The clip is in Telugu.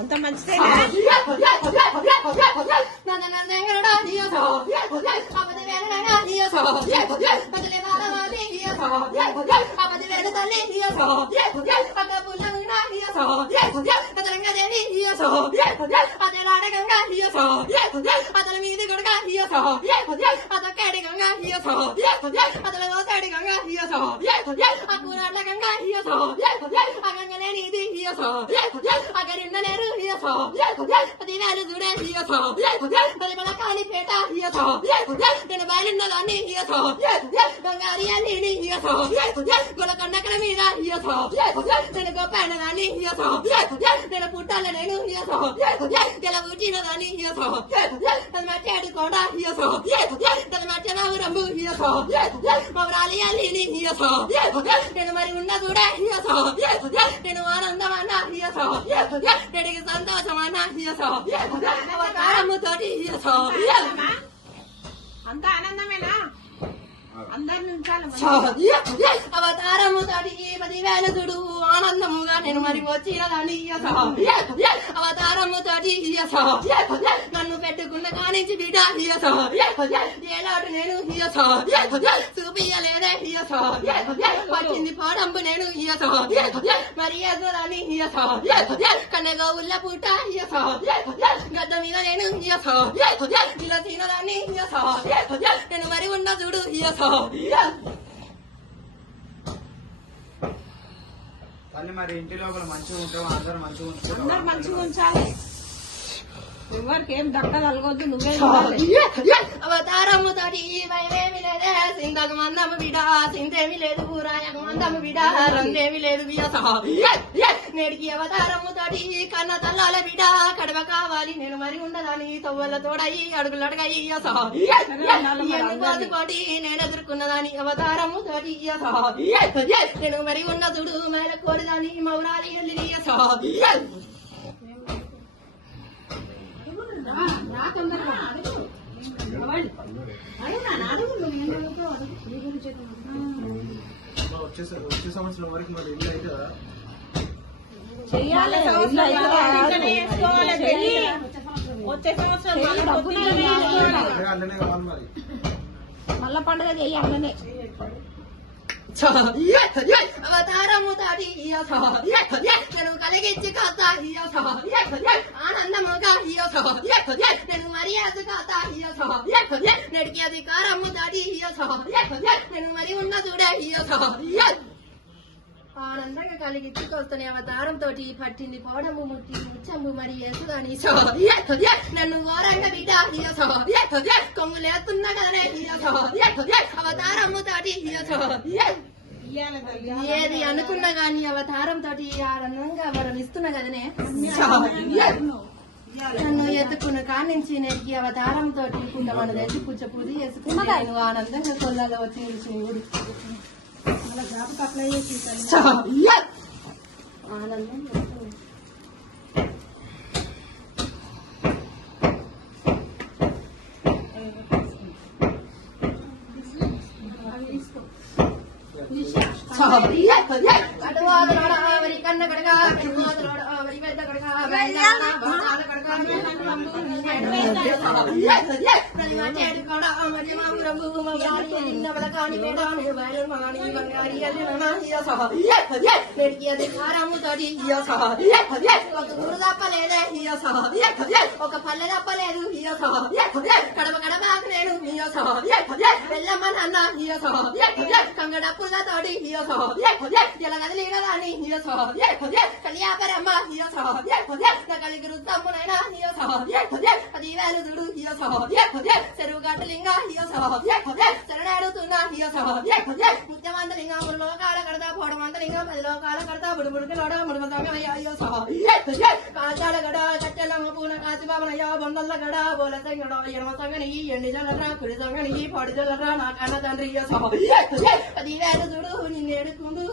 అంత మంచిదే అతల మీది కొడుక అతడి గంగా అతల దోసాడి గంగా అక్కురాట్ల గంగా ఆ గంగలేని ఇది అక్కడిన్న నేరు అది వేలు చూడే అది మన కాళీపేట నేను బయలున్నదాన్ని గంగారి అల్లి గులకొండకల మీద నేను గొప్పదాన్ని నేను పుట్టాల నేను గెల పుట్టినదాన్ని అది మట్టాడు కూడా అది మట్ట రంబు మౌరాలి అల్లి నేను మరి ఉన్న చూడే నేను ఆనందమన్నా నేను సంతోషమన్నా అవతారముతోటి అంత ఆనందమేనా అందరి అవతారముతోటి 10,000 చూడు ఆనందముగా నేను మరి వచ్చినదాన్ని అవతారముతోటి నన్ను పెట్టుకున్న కానించి బిడ్డ ఏలాడు నేను చూపియలేదే వచ్చింది పాడంపు నేను మరి ఎదురాని కన్నగా ఉల్ల పుట్ట గడ్డ మీద నేను ఇలా తినదాన్ని నేను మరి ఉన్న చూడు కానీ మరి ఇంటి లోపల మంచిగా ఉంటాం అందరు మంచిగా ఉంచాలి ఎవరికి ఏం దక్క తలగొద్దు నువ్వే అవతారము తోటి భయమేమి లేదే సింగకు మందము బిడ సింతేమి లేదు రాయకు మందము బిడ రంగేమి లేదు నేడికి అవతారము తోటి కన్న తల్లాల బిడ కడవ కావాలి నేను మరి ఉండదని తవ్వల తోడయి అడుగులు అడగయి కోటి నేను ఎదుర్కొన్నదాని అవతారము తోటి నేను మరి ఉన్న చూడు మేల కోరిదాని మౌరాలి వచ్చే సంవత్సరం వరకు మరి ఇల్లు అయితే వచ్చే సంవత్సరం మళ్ళా పండుగ చెయ్యాలనే అవతారము తాటి నేను కలిగించి కాస్తా ఆనందముగా నేను మర్యాద కాస్తా నడికి అధికారము దాటి నేను మరి ఉన్న చూడే ఆనందంగా కలిగించుకొస్తానే అవతారం తోటి పట్టింది పోవడము ముట్టి ముచ్చంబు మరి వేసుదని నన్ను ఘోరంగా బిడ్డ కొమ్ములేస్తున్నా కదనే అవతారము తోటి ఏది అనుకున్నా గాని అవతారం తోటి ఆనందంగా వరణిస్తున్నా కదనే నన్ను ఎత్తుకున్న కానించి నేటికి అవతారం తోటి కుండమను తెచ్చి పుచ్చ పూజ చేసుకున్నా నువ్వు ఆనందంగా కొల్లాలో వచ్చి నిలిచి అప్లై చేసి ఆనందం కటువాదరాడవరి కన్న కడగా కటువాదరాడవరి పెద్ద కడగా బాణాల కడగా ప్రతిమాచేడు కూడా మరి మామురంగు మగారి నిన్నబల కాని మేడాను బయలు మాని బంగారి నేటికి అధికారము తోటి ఒక గురు తప్పలేదే ఒక పల్లె తప్పలేదు కడప కడపాకు నేను వెళ్ళమ్మ నాన్న కంగడప్పుల తోటి ఎలగదిలీనదాన్ని కళ్యాపరమ్మ కలిగి రుద్దమ్మునైనా 10,000 చూడు చెరువు గట్టలింగా శరణాడుతున్నా ముత్యమంతలింగా 3 లోకాల కడతా పోవడమంతలింగా 10 లోకాల కడతా బుడుబుడికి లోడ కాచాల గడ కట్టెలమ్మ పూన కాచిబాబనయ్య బొండల్ల గడ బోల సంగడ ఎడమ సంగని ఎండి జల్లరా కుడి సంగని పొడి జల్లరా నా కన్న తండ్రి 10,000 చూడు నిన్నేడుకుండు